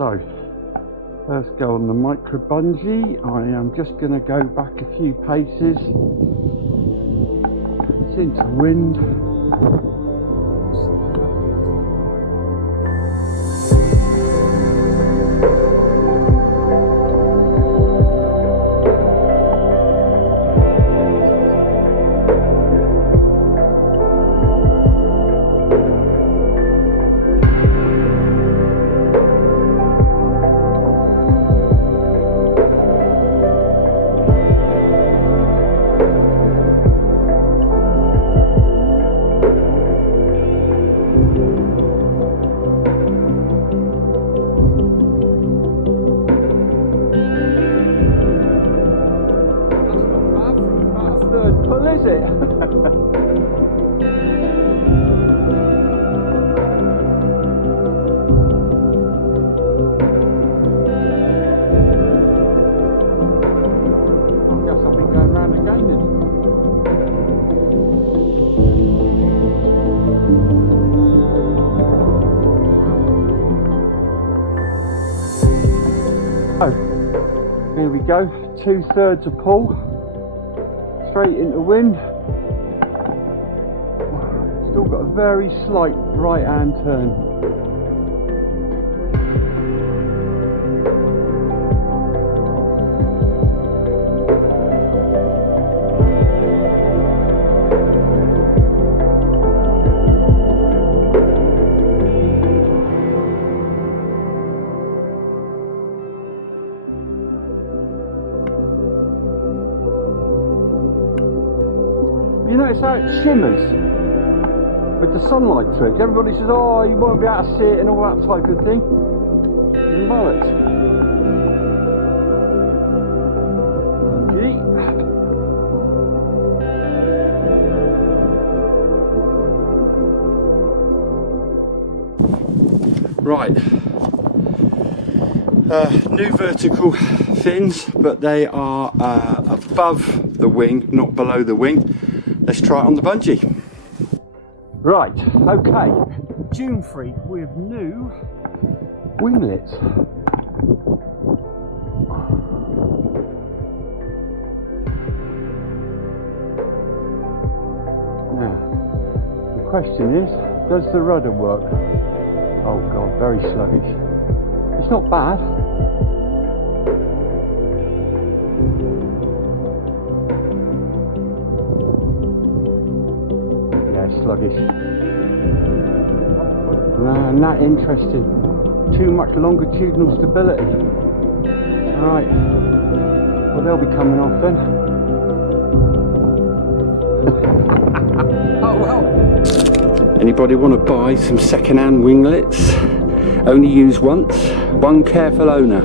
So, first go on the micro bungee. I am just going to go back a few paces. It's into wind. Is it? I guess I'll be going round again then. Oh, here we go. 2/3 a pull. Straight into wind. Still got a very slight right hand turn. You notice how it shimmers with the sunlight through it? Everybody says, oh, you won't be able to see it and all that type of thing. Mullet. Right. New vertical fins, but they are above the wing, not below the wing. Let's try it on the bungee. Right, okay. Dune Freak with new winglets. Now, the question is, does the rudder work? Oh God, very sluggish. It's not bad. Sluggish. No, not interesting. Too much longitudinal stability. Alright. Well, they'll be coming off then. Oh well. Anybody want to buy some second-hand winglets? Only use once. One careful owner.